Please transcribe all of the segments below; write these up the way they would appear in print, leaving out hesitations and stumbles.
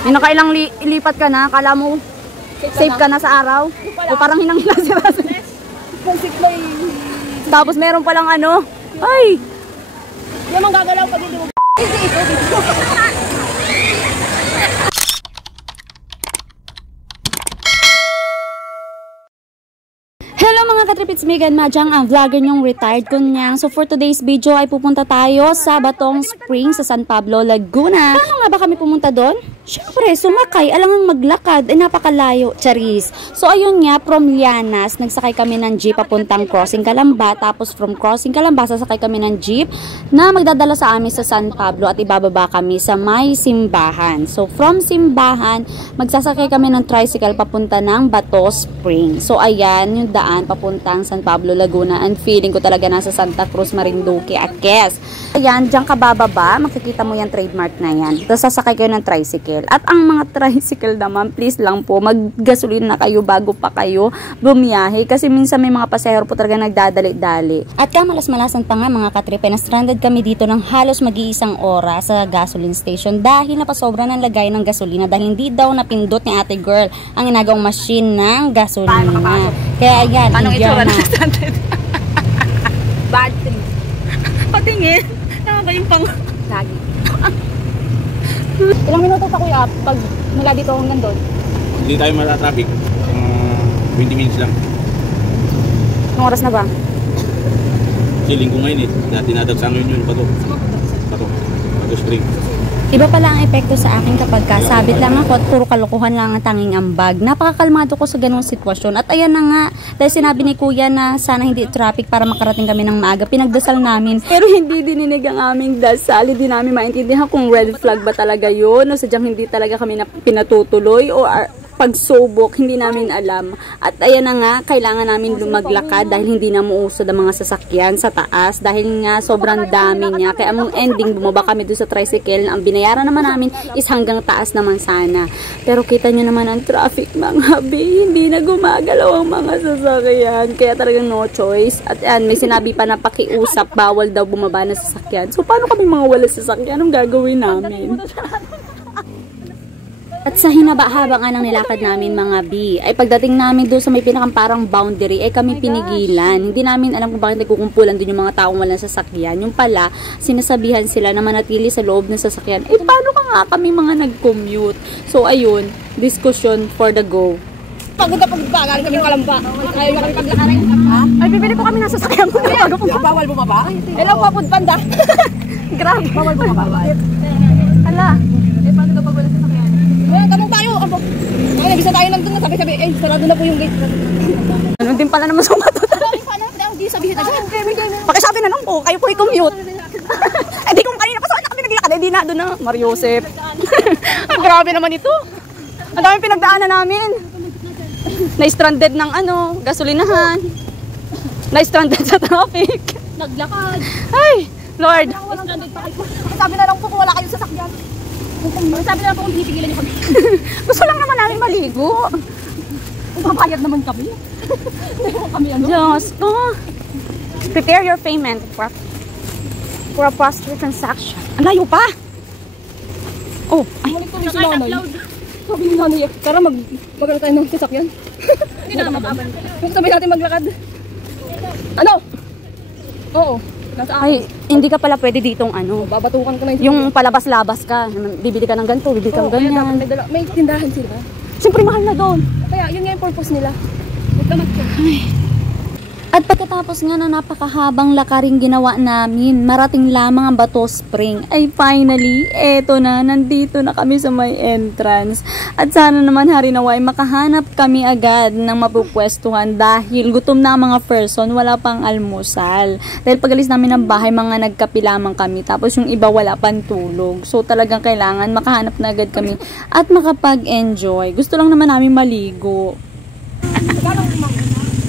May nakailang ilipat ka na? Kala mo safe ka na sa araw? O parang hinang-hila si Raso. Tapos meron palang ano. Ay! Yung mga gagalaw pag hindi mo. Hello mga katrip, it's Megan Majang, ang vlogger nyong retired kunyang. So for today's video ay pupunta tayo sa Batong Spring sa San Pablo, Laguna. Paano nga ba kami pumunta doon? Siyempre, sumakay, alangang maglakad, ay napakalayo, charis. So ayun nga, from Llanas, nagsakay kami ng jeep papuntang Crossing Calamba. Tapos from Crossing Calamba, sasakay kami ng jeep na magdadala sa amin sa San Pablo at ibababa kami sa may simbahan. So from simbahan, magsasakay kami ng tricycle papunta ng Bato Spring. So ayan, yung daan papuntang San Pablo, Laguna, and feeling ko talaga nasa Santa Cruz, Marinduque, Akes. Ayan, dyan ka bababa, makikita mo yung trademark na yan. Tapos sasakay kayo ng tricycle. At ang mga tricycle naman, please lang po, maggasolina na kayo bago pa kayo bumiyahe. Kasi minsan may mga pasahero po talaga nagdadali-dali. At kamalas-malasan pa nga mga katripe, na stranded kami dito ng halos mag-iisang oras sa gasoline station dahil napasobra ng lagay ng gasolina dahil hindi daw napindot ni ate girl ang inagawang machine ng gasolina. Kaya ayan, anong itsura na stranded? Bad trip. Patingin. Tama ba yung pang lagi? Ilang minuto pa kuya pag mula dito hanggang doon? Hindi tayo matatraffic. 20 minutes lang. Anong oras na ba? Kasi linggo ngayon eh. Dati nadagsan ngayon yun. Bato Spring. Iba pala ang epekto sa akin kapag kasabit lang ako at puro kalokohan lang ang tanging ambag. Napakakalmado ko sa ganung sitwasyon. At ayan na nga, dahil sinabi ni kuya na sana hindi traffic para makarating kami ng maaga, pinagdasal namin. Pero hindi dininig ang aming dasal. Hindi namin maintindihan kung red flag ba talaga yun o sadyang hindi talaga kami pinatutuloy o pagsubok, hindi namin alam. At ayan na nga, kailangan namin lumaglakad dahil hindi na muusod ang mga sasakyan sa taas dahil nga sobrang dami niya. Kaya ang ending, bumaba kami doon sa tricycle. Ang binayaran naman namin is hanggang taas naman sana. Pero kita nyo naman ang traffic mga bi, hindi na gumagalaw ang mga sasakyan. Kaya talagang no choice. At yan, may sinabi pa na pakiusap, bawal daw bumaba na sasakyan. So paano kami mga wala sasakyan? Anong gagawin namin? At sa hinaba-haba nga ng nilakad namin mga bi, ay pagdating namin doon sa may pinakang parang boundary, ay kami pinigilan. Hindi namin alam kung bakit nagkukumpulan din yung mga taong walang sasakyan. Yung pala, sinasabihan sila na manatili sa loob ng sasakyan. Eh, paano ka nga kami mga nag-commute? So, ayun, discussion for the go. Pagod pa, galing kami ng Kalamba. Ayaw kami paglakarin. Ha? Ay, pipili ko kami nasa sasakyan ko. Bawal bumaba? Hello, papud banda. Grabe. Bawal bumaba. Hala. Eh, paano daw pag wala sasakyan? Ayan, tanong tayo. Ay, nabisa tayo lang doon na sabi-sabi. Eh, sarado na po yung gate. Ano din pala naman sumatot. Hindi sabihin na. Pakisabi na lang po, kayo po i-commute. Eh di kung kanina pa saan na kami naglakad, eh di na doon na, Mariosep. Grabe naman ito. Ang daming pinagdaanan namin. Na-stranded ng ano, gasolinahan. Na-stranded sa traffic. Naglakad. Ay, Lord. Stranded pa kayo. Sabi na lang po kung wala kayong sasakyan. Sabi na lang po kung titigilan niyo kami. Gusto lang naman namin maligo. Papayag naman kami. Kami ano? Diyos ko. Prepare your payment for a positive transaction. Ang layo pa. Oh, ay. Bumalik kami si nanay. Sabi ni nanay, tara magano tayo ng sasakyan. Hindi na mapabalik. Kung sabi natin maglakad. Ano? Oo. Ay, hindi ka pala pwede ditong ano. Babatukan ko na yung palabas-labas ka. Bibili ka ng ganito, bibili ka ng ganyan. May tindahan sila. Siyempre mahal na doon. Kaya yun nga yung purpose nila. Magdamat ko. At pagkatapos nga na napakahabang lakaring ginawa namin, marating lamang ang Bato Spring. Ay finally, eto na, nandito na kami sa may entrance. At sana naman harinaway makahanap kami agad ng mapupwestuhan dahil gutom na ang mga person, wala pang almusal. Dahil pag-alis namin ng bahay, mga nagkapi lamang kami. Tapos yung iba wala pang tulog. So talagang kailangan makahanap na agad kami at makapag-enjoy. Gusto lang naman namin maligo.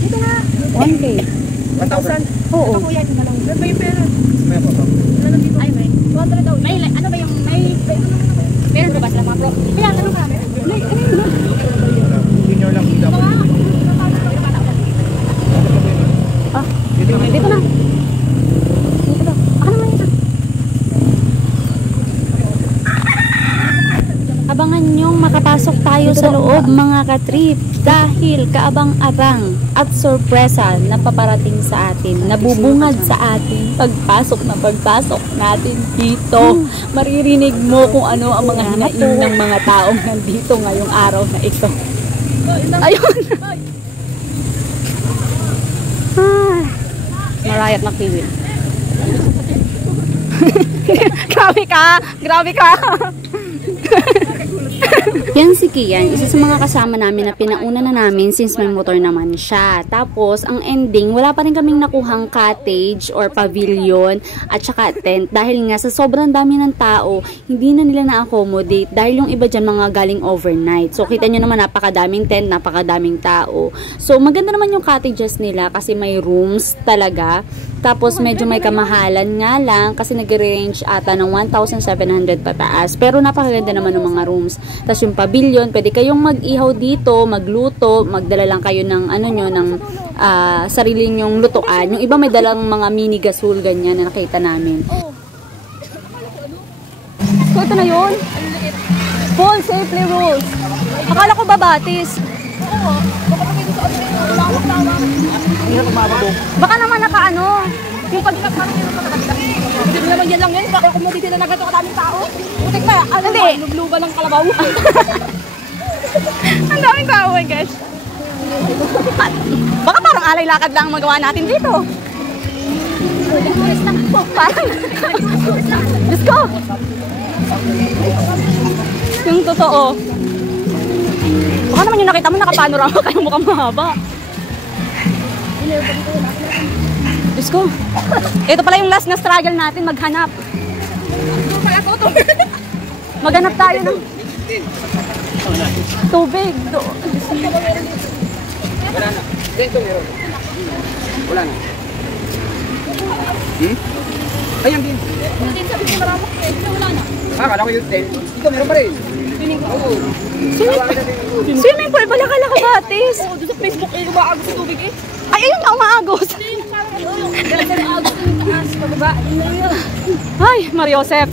Dito na. 1K. 1,000? Oo. Ako yan, ito na lang. May pera. May pa ba? Wala lang dito. Ay, may. 200 daw. May, ano ba yung, may, meron ba sila mga pro? Kaya, ano ka? May, ano yun? Senior lang. Ah, dito na. Dito na. Ako naman ito. Habang Abangan nyong makapasok tayo sa loob mga katrip dahil kaabang-abang at sorpresa na paparating sa atin, nabubungad sa atin pagpasok natin dito. Maririnig mo kung ano ang mga hinaing ng mga taong nandito ngayong araw na ito. Ayun! Marayat na kiwin. Grabe ka! Yan si Kian, isa sa mga kasama namin na pinauna na namin since may motor naman siya. Tapos, ang ending, wala pa rin kaming nakuhang cottage or pavilion at saka tent dahil nga sa sobrang dami ng tao, hindi na nila na-accommodate dahil yung iba dyan mga galing overnight. So, kita nyo naman napakadaming tent, napakadaming tao. So, maganda naman yung cottages nila kasi may rooms talaga. Tapos medyo may kamahalan nga lang kasi nag-range ata ng 1,700 pataas. Pero napakaganda naman ng mga rooms. Tapos yung pavilion, pwede kayong mag-ihaw dito, magluto, magdala lang kayo ng ano nyo, ng sarili nyong lutuan. Yung iba may dalang mga mini gasol ganyan na nakita namin. So ito na yun. Full safety rules. Akala ko babatis. Baka naman nakaano. Yung pag parang yun nakakagda. Hindi mo naman yan lang yan. Baka kung matitila na ganito kadaming tao. Butik na. Ano ba? Lubluban ng kalabaw. Ang daming tao, my gosh. Baka parang alay lakad lang ang magawa natin dito. Parang. Diyos ko. Yung totoo. Baka naman yung nakita mo nakapanorama kayo mukhang mahaba. Diyos ko. Ito pala yung last na struggle natin, maghanap. Maghanap tayo ng tubig. Wala na. Dito meron. Wala na. Ayan din. Din sabi ko marami wala na. Kala ko yun din. Dito meron pa rin. Swimming pool pala kala kabatis. Oo, doon sa Facebook eh, umaagos sa tubig eh. Ay, ayun na, umaagos. Ay, Mariosep.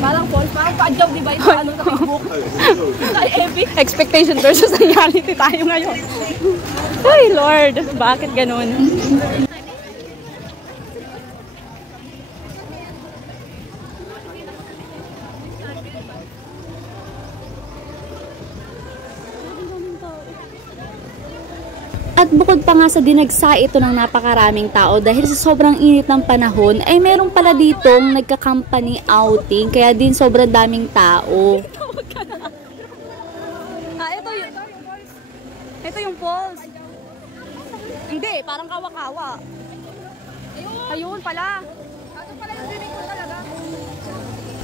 Parang falls, parang paadyaw, di ba? Ito ano sa Facebook. Ay, epic. Expectation versus reality tayo ngayon. Ay, Lord, bakit ganun? At bukod pa nga sa dinagsa ito ng napakaraming tao dahil sa sobrang init ng panahon, ay meron pala ditong nagka-company outing kaya din sobrang daming tao. Ito yung falls. Hindi, parang kawa-kawa. Ayun pala. Ito pala yung swimming pool talaga.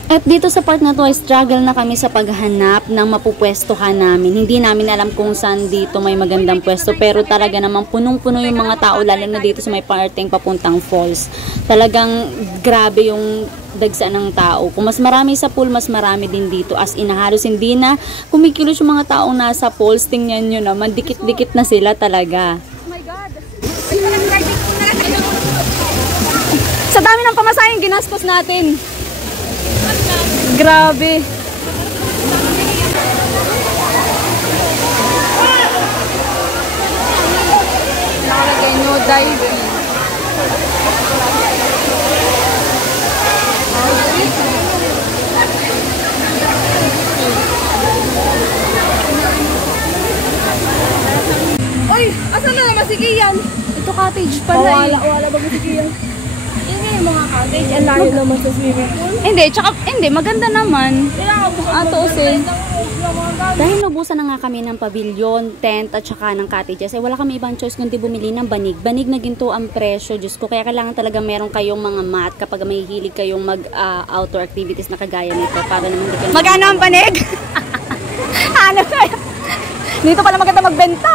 At dito sa part na to ay struggle na kami sa paghanap ng mapupwestohan namin. Hindi namin alam kung saan dito may magandang pwesto pero talaga namang punong-puno yung mga tao lalo na dito sa may parting papuntang falls. Talagang grabe yung dagsa ng tao. Kung mas marami sa pool, mas marami din dito. As in, halos hindi na kumikilos yung mga taong nasa falls. Tingnan nyo naman, dikit-dikit na sila talaga. Oh my God. Sa dami ng pamasahing ginastos natin. Grabe. Nakalagay nyo, diving. Oy, asan na naman si Kian? Ito cottage pala eh. Wala ba si Kian? Yung mga cottage, ang layo naman sa swimming pool. Hindi, maganda naman. Ato kasi. Dahil nabusan na nga kami ng pavilion, tent at saka ng cottages, ay wala kami ibang choice kundi bumili ng banig. Banig na ginto ang presyo, Diyos ko. Kaya kailangan talaga meron kayong mga mat kapag may hilig kayong mag-outdoor activities na kagaya nito. Para naman hindi kayo... Magkano ang banig? Ano kaya? Dito pala maganda magbenta.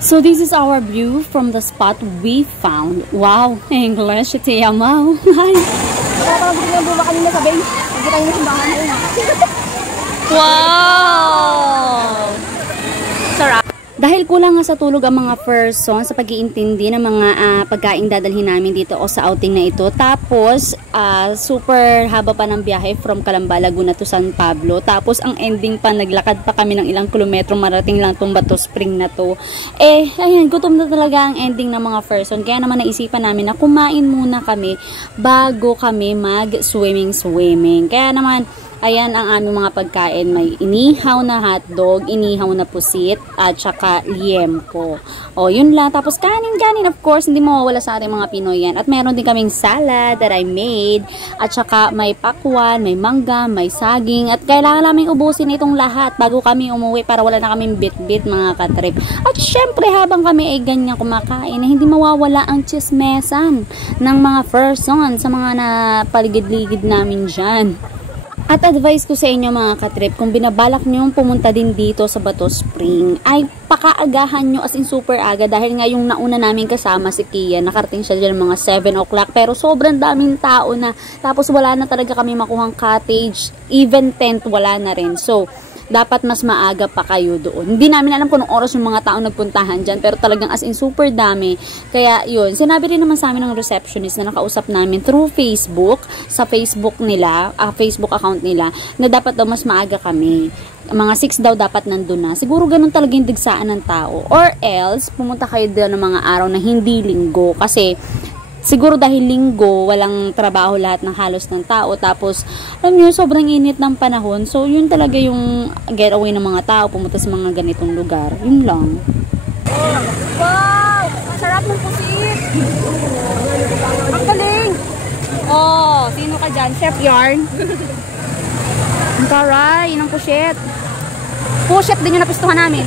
So this is our view from the spot we found. Wow, English, tiyamaw. Hi. Parang gusto nyo buma kanina sa bench. Hindi tayo na simbahan yun. Wow! Sarap. Dahil kulang nga sa tulog ang mga person sa pag-iintindi ng mga pagkain dadalhin namin dito o sa outing na ito. Tapos, super haba pa ng biyahe from Calamba, Laguna to San Pablo. Tapos, ang ending pa, naglakad pa kami ng ilang kilometro, marating lang itong Bato Spring na to. Ayun, gutom na talaga ang ending ng mga person. Kaya naman naisipan namin na kumain muna kami bago kami mag-swimming. Kaya naman, ayan ang aming mga pagkain. May inihaw na hotdog, inihaw na pusit, at saka liempo. O, yun lang. Tapos kanin, of course, hindi mawawala sa ating mga Pinoy yan. At meron din kaming salad that I made. At saka may pakwan, may mangga, may saging. At kailangan namin ubusin itong lahat bago kami umuwi para wala na kaming bit-bit mga katrip. At syempre, habang kami ay ganyan kumakain, hindi mawawala ang chismesan ng mga person sa mga napaligid-ligid namin dyan. At advice ko sa inyo mga katrip, kung binabalak nyo pumunta din dito sa Bato Spring, ay pakaagahan nyo as in super aga dahil nga yung nauna namin kasama si Kia, nakarating siya dyan mga 7 o'clock pero sobrang daming tao na, tapos wala na talaga kami makuhang cottage, even tent wala na rin. So, dapat mas maaga pa kayo doon. Hindi namin alam kung anong oras yung mga tao nagpuntahan dyan, pero talagang as in super dami. Kaya yun, sinabi rin naman sa amin ng receptionist na nakausap namin through Facebook, sa Facebook nila, Facebook account nila, na dapat daw mas maaga kami. Mga 6 daw dapat nandun na. Siguro ganun talaga yung digsaan ng tao. Or else, pumunta kayo doon ng mga araw na hindi linggo. Kasi, siguro dahil linggo, walang trabaho lahat ng halos ng tao. Tapos, alam nyo, sobrang init ng panahon. So, yun talaga yung getaway ng mga tao, pumunta sa mga ganitong lugar. Yun lang. Wow! Sarap ng pusit! Ang galing! Oh, sino ka dyan? Chef Yarn? Ang taray ng pusit. Pusit din yung napistuhan namin.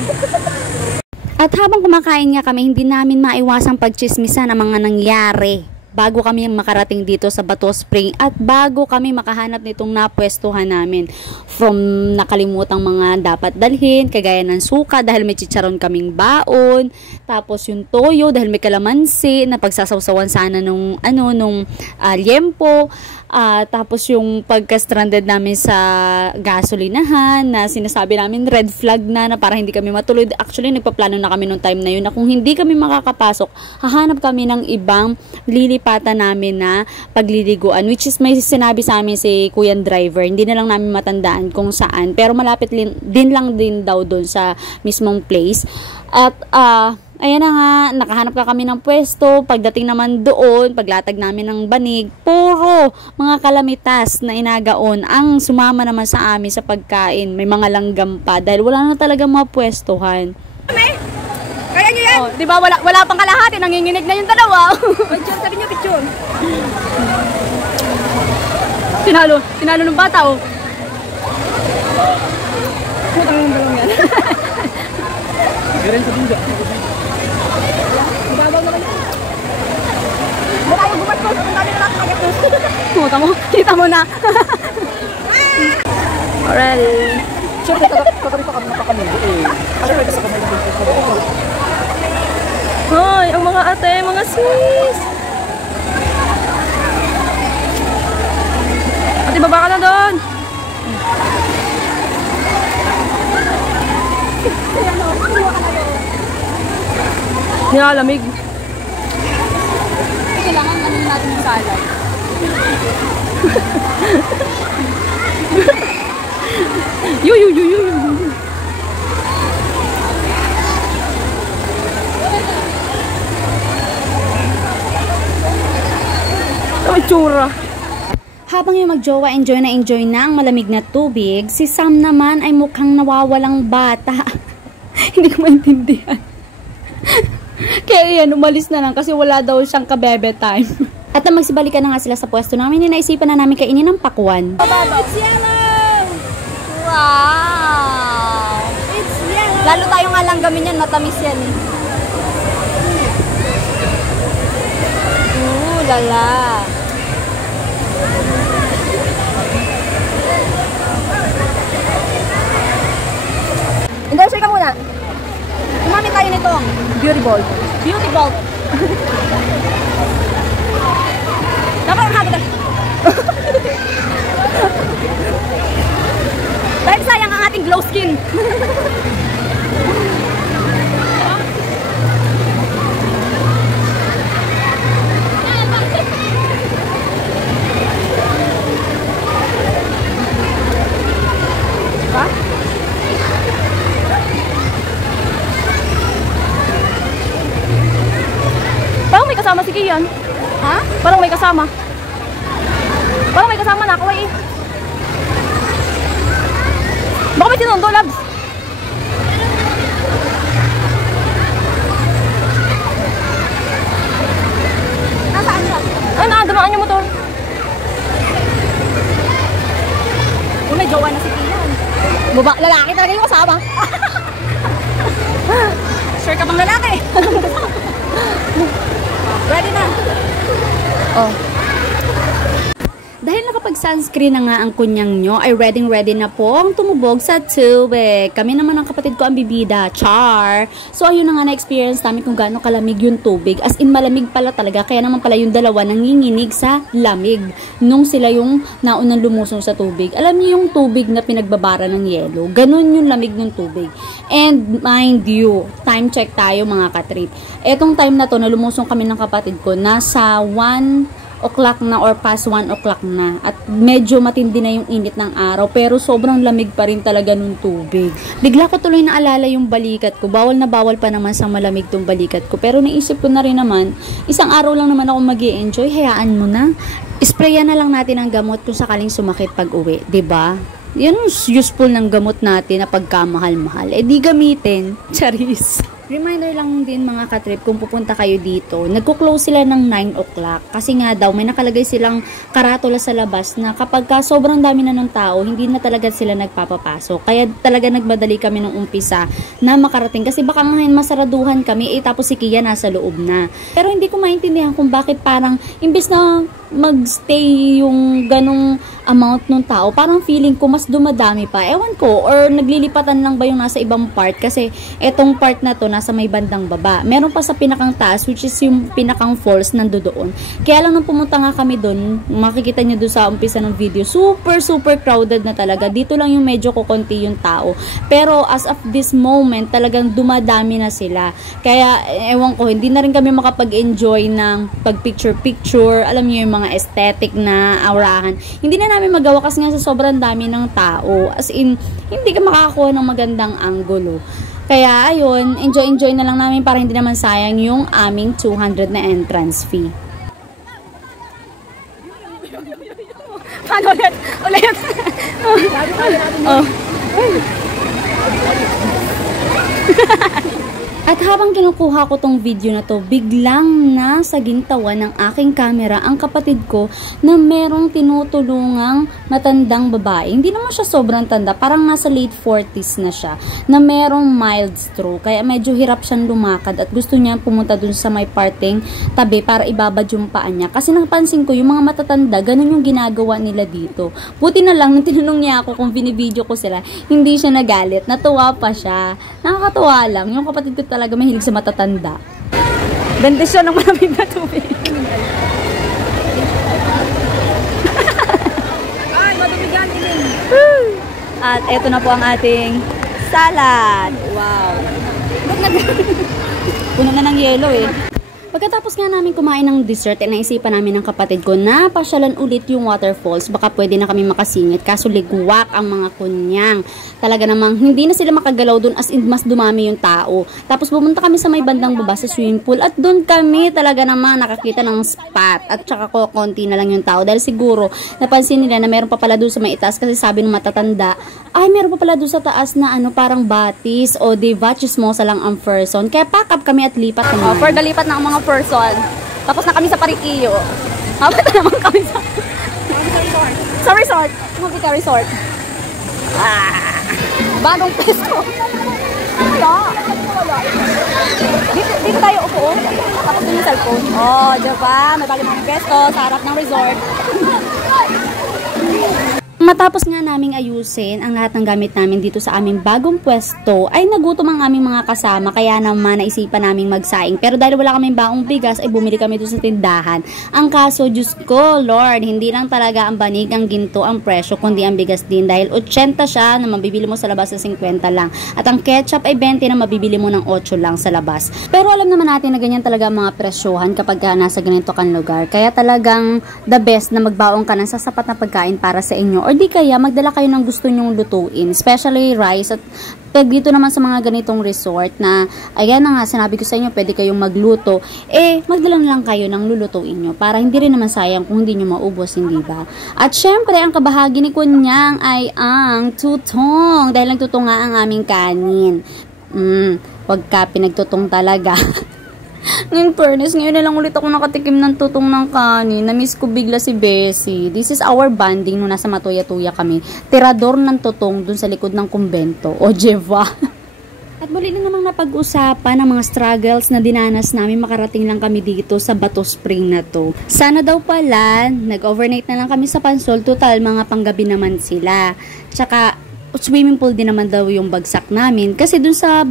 At habang kumakain nga kami, hindi namin maiwasang pagchismisan ang mga nangyari bago kami makarating dito sa Bato Spring at bago kami makahanap nitong napwestuhan namin. From nakalimutang mga dapat dalhin, kagaya ng suka dahil may chicharon kaming baon, tapos yung toyo dahil may kalamansi na pagsasawsawan sana nung liempo. Tapos yung pagka-stranded namin sa gasolinahan na sinasabi namin red flag na para hindi kami matuloy. Actually, nagpaplano na kami nung time na yun na kung hindi kami makakapasok, hahanap kami ng ibang lilipatan namin na pagliliguan. Which is may sinabi sa amin si Kuya Driver. Hindi na lang namin matandaan kung saan. Pero malapit din lang din daw doon sa mismong place. At ayan na nga, nakahanap ka kami ng pwesto. Pagdating naman doon, paglatag namin ng banig, puro mga kalamitas na inagaon ang sumama naman sa amin sa pagkain. May mga langgam pa dahil wala na talaga mga pwestuhan. Kaya nyo yan! Di ba wala pang kalahati, nanginginig na yung dalawa. Picture, sabi nyo picture. Tinalo ng bata oh. Putang yung dalawang yan. Meron sa bunda. Babaw naman yan. Mukha yung gumat ko. Ang dami na lang kagad. Kita mo na. Already. Siyempre, katabi pa kami napakamili eh. Kasi may kasama yung dito. Hoy, ang mga ate, mga sis. Ate, baba ka na doon. Nilalamig. Kailangan manin natin yung salad. Yo. Ang tsura. Habang yung magjowa enjoy na ang malamig na tubig, si Sam naman ay mukhang nawawalang bata. Hindi ko maintindihan. Kaya yan, umalis na lang kasi wala daw siyang kabebe time. At nang magsibalikan na nga sila sa pwesto namin, naisipan na namin kainin ng pakwan. It's yellow! Wow! It's yellow! Lalo tayo nga lang gamin yan, matamis yan eh. Lala! Endorser ka muna. Umami tayo nito. Beauty ball. Dapat ang hagod. Dahil sayang ang ating glow skin. yan. Ha? Parang may kasama. Parang may kasama na ako eh. Baka may sinundo, Labs. Nasaan siya? Ay, nakadamaan yung motor. Kung may jowa na si Kian. Lalaki talaga yung kasama. Sure ka bang lalaki? Ready na. Oh. Dahil nakapag-sunscreen na nga ang kunyang nyo, ay ready na po ang tumubog sa tubig. Kami naman ang kapatid ko ang bibida, Char. So ayun na nga na-experience namin kung gaano kalamig yung tubig. As in malamig pala talaga, kaya naman pala yung dalawa nanginginig sa lamig. Nung sila yung naunang lumusong sa tubig. Alam niyo yung tubig na pinagbabara ng yelo, ganun yung lamig ng tubig. And mind you, time check tayo mga katrip. Etong time na to, na lumusong kami ng kapatid ko, nasa 1 o'clock na or past 1 o'clock na. At medyo matindi na yung init ng araw. Pero sobrang lamig pa rin talaga nung tubig. Bigla ko tuloy naalala yung balikat ko. Bawal na bawal pa naman sa malamig tong balikat ko. Pero naisip ko na rin naman, isang araw lang naman ako mag-i-enjoy. Hayaan mo na. Sprayan na lang natin ang gamot kung sakaling sumakit pag uwi. 'Di ba? Yan useful ng gamot natin na pagkamahal-mahal. Eh di gamitin. Charis. Reminder lang din mga katrip, kung pupunta kayo dito, nagko-close sila ng 9 o'clock. Kasi nga daw, may nakalagay silang karatula sa labas na kapag ka sobrang dami na ng tao, hindi na talaga sila nagpapapasok. Kaya talaga nagmadali kami nung umpisa na makarating. Kasi baka ngayon masaraduhan kami, tapos si Kia nasa loob na. Pero hindi ko maintindihan kung bakit parang, imbes na magstay yung ganong amount ng tao, parang feeling ko mas dumadami pa. Ewan ko, or naglilipatan lang ba yung nasa ibang part? Kasi etong part na to, nasa may bandang baba. Meron pa sa pinakang taas, which is yung pinakang falls nandoon. Kaya lang nung pumunta nga kami doon, makikita nyo doon sa umpisa ng video, super crowded na talaga. Dito lang yung medyo kukunti yung tao. Pero as of this moment, talagang dumadami na sila. Kaya, ewan ko, hindi na rin kami makapag-enjoy ng pag-picture-picture. Alam nyo yung mga aesthetic na aurahan. Hindi na namin magawa kasi nga sa sobrang dami ng tao. As in, hindi ka makakakuha ng magandang angulo. Kaya, ayun, enjoy na lang namin para hindi naman sayang yung aming 200 na entrance fee. Paano ulit? Oh. At habang kinukuha ko tong video na to, biglang nasa gintawan ng aking camera ang kapatid ko na merong tinutulungang matandang babae. Hindi naman siya sobrang tanda, parang nasa late 40s na siya, na merong mild stroke. Kaya medyo hirap siyang lumakad at gusto niya pumunta dun sa may parting tabi para ibabad yung paa niya. Kasi napansin ko, yung mga matatanda, ganun yung ginagawa nila dito. Buti na lang, nung tinanong niya ako kung binibideo ko sila, hindi siya nagalit. Natuwa pa siya. Nakakatuwa lang. Yung kapatid ko talaga mahilig sa matatanda. Bente siya ng malamig na tubig. Ay, matubigan din. At eto na po ang ating salad. Wow. Puno na ng yelo eh. Pagkatapos nga namin kumain ng dessert, naisipan namin ng kapatid ko na pasyalan ulit yung waterfalls. Baka pwede na kami makasingit. Kaso ligwak ang mga kunyang. Talaga namang hindi na sila makagalaw dun, as in mas dumami yung tao. Tapos pumunta kami sa may bandang baba sa swimming pool at dun kami talaga namang nakakita ng spot. At tsaka konti na lang yung tao. Dahil siguro napansin nila na meron pa pala dun sa may itaas kasi sabi ng matatanda, ay meron pa pala dun sa taas na parang batis o diba chismosa lang ang person. Kaya pack up kami at lipat naman. For the lipat ng mga person. Tapos na kami sa Pariquillo. Habang na naman kami sa resort. Tumabi ka resort. Bagong pesto. Wala. Dito tayo upo. Tapos din yung cellphone. Oh, diba? May bagong pesto sa harap ng resort. Matapos nga naming ayusin ang lahat ng gamit namin dito sa aming bagong pwesto, ay nagutom ang aming mga kasama, kaya naman naisipan naming magsaing. Pero dahil wala kaming baong bigas, ay bumili kami doon sa tindahan. Ang kaso, Diyos ko, Lord, hindi lang talaga ang banig, ang ginto, ang presyo, kundi ang bigas din. Dahil 80 siya na mabibili mo sa labas sa 50 lang. At ang ketchup ay 20 na mabibili mo ng 8 lang sa labas. Pero alam naman natin na ganyan talaga ang mga presyohan kapag nasa ganito kang lugar. Kaya talagang the best na magbaong ka ng sasapat na pagkain para sa inyo or or di kaya magdala kayo ng gusto nyong lutuin, especially rice. At pag dito naman sa mga ganitong resort na, ayan na nga, sinabi ko sa inyo, pwede kayong magluto, magdala na lang kayo ng lulutuin nyo para hindi rin naman sayang kung hindi nyo maubos, hindi ba? At syempre, ang kabahagi ni Kunyang ay ang tutong, dahil nagtutong nga ang aming kanin. Wag ka pinagtutong talaga. In fairness, ngayon na lang ulit ako nakatikim ng tutong ng kanin. Na-miss ko bigla si Bessie. This is our bonding nung nasa Matuya-Tuya kami. Tirador ng tutong dun sa likod ng kumbento. O, Jeva. At muli na namang napag-usapan ang mga struggles na dinanas namin makarating lang kami dito sa Bato Spring na to. Sana daw pala, nag-overnight na lang kami sa Pansol. Total, mga panggabi naman sila. Tsaka, swimming pool din naman daw yung bagsak namin. Kasi dun sa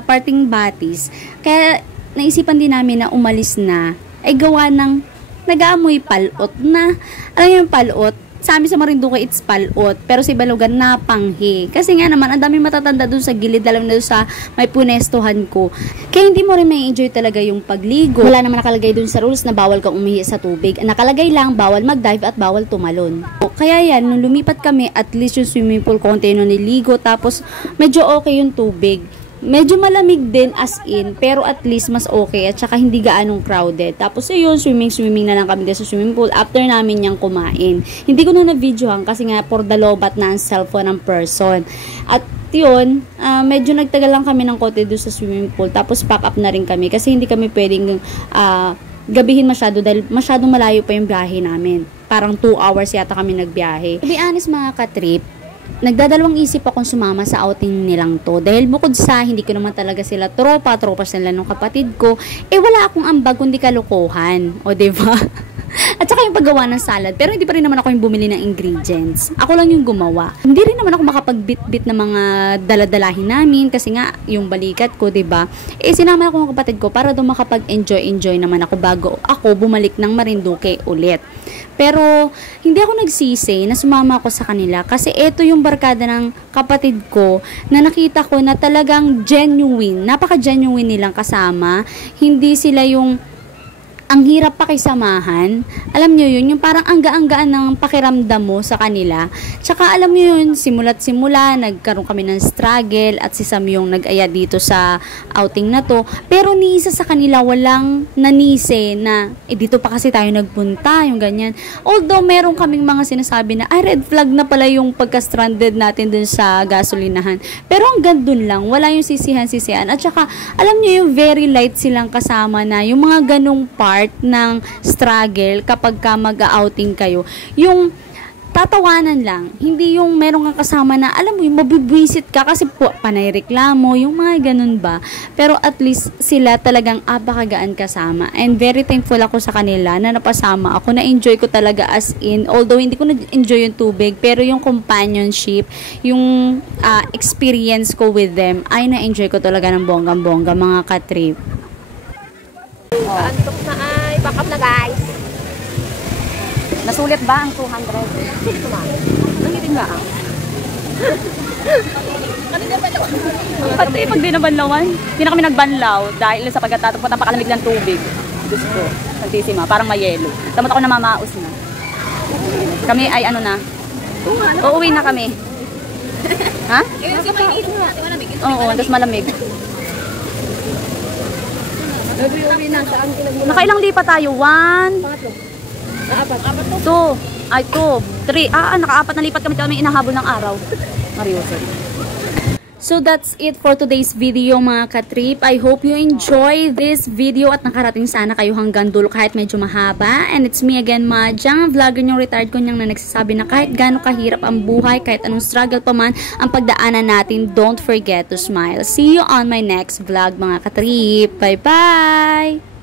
parting Batis, kaya naisipan din namin na umalis na ay gawa ng nag-aamoy palot na. Alam niyo yung palot? Sa amin sa Marinduque, it's palot. Pero sa Balogan, napanghi. Kasi nga naman, ang dami matatanda dun sa gilid, alam na dun sa may punestuhan ko. Kaya hindi mo rin may enjoy talaga yung pagligo. Wala naman nakalagay dun sa rules na bawal kang umihi sa tubig. Nakalagay lang, bawal mag-dive at bawal tumalon. Kaya yan, nung lumipat kami, at least yung swimming pool konti nung niligo. Tapos, medyo okay yung tubig. Medyo malamig din as in, pero at least mas okay at saka hindi gaanong crowded. Tapos ayun, swimming na lang kami sa swimming pool after namin niyang kumain. Hindi ko na na-videohan kasi nga for the lobat na ang cellphone ng person. At yun, medyo nagtagal lang kami ng konti doon sa swimming pool. Tapos pack up na rin kami kasi hindi kami pwedeng gabihin masyado dahil masyadong malayo pa yung biyahe namin. Parang 2 hours yata kami nagbiyahe. To be honest mga katrip, nagdadalawang isip akong sumama sa outing nilang to. Dahil bukod sa hindi ko naman talaga sila tropa sila nung kapatid ko, wala akong ambag kundi kalokohan. O diba? At saka yung paggawa ng salad. Pero hindi pa rin naman ako yung bumili ng ingredients. Ako lang yung gumawa. Hindi rin naman ako makapagbit-bit ng mga daladalahin namin kasi nga yung balikat ko, diba? Sinama ako ng kapatid ko para doon makapag-enjoy naman ako bago ako bumalik ng Marinduque ulit. Pero hindi ako nagsisi na sumama ako sa kanila kasi ito yung barkada ng kapatid ko na nakita ko na talagang genuine, napaka-genuine nilang kasama. Hindi sila yung ang hirap pakisamahan. Alam nyo yun, yung parang angga-anggaan ng pakiramdam mo sa kanila. Tsaka alam nyo yun, simula't simula, nagkaroon kami ng struggle at si Sam yung nag-aya dito sa outing na to. Pero ni isa sa kanila walang nanise na, dito pa kasi tayo nagpunta, yung ganyan. Although meron kaming mga sinasabi na, red flag na pala yung pagka-stranded natin dun sa gasolinahan. Pero hanggang dun lang, wala yung sisihan-sisihan. At saka, alam nyo yung very light silang kasama na, yung mga ganong part ng struggle kapag ka mag-outing kayo, yung tatawanan lang, hindi yung meron kang kasama na alam mo yung mabibwisit ka kasi po panay reklamo, yung mga ganun ba. Pero at least sila talagang apakagaan kasama and very thankful ako sa kanila na napasama ako, na-enjoy ko talaga as in, although hindi ko na-enjoy yung tubig, pero yung companionship, yung experience ko with them ay na-enjoy ko talaga ng bonggang-bongga mga katrip. Antok na ay. Back up na guys. Nasulit ba ang 200? Nangitin ba ang? Pati pag di nabanlawan, hindi na kami nagbanlaw dahil sa pagkatatakot ng pakalamig ng tubig. Diyos ko, santisima, parang may yelo. Tamot ako namamaos na. Kami ay ano na, uuwi na kami. Ha? Oo, tapos malamig. Nakailang lipat tayo? 1, 2, 3. Naka-4 na lipat kami inahabol ng araw. Mariusol. So that's it for today's video mga katrip. I hope you enjoy this video at nakarating sana kayo hanggang dulo kahit medyo mahaba. And it's me again, Majang, vlogger yung retired ko niyang na nagsasabi na kahit gaano kahirap ang buhay, kahit anong struggle pa man ang pagdaanan natin, don't forget to smile. See you on my next vlog mga katrip. Bye bye!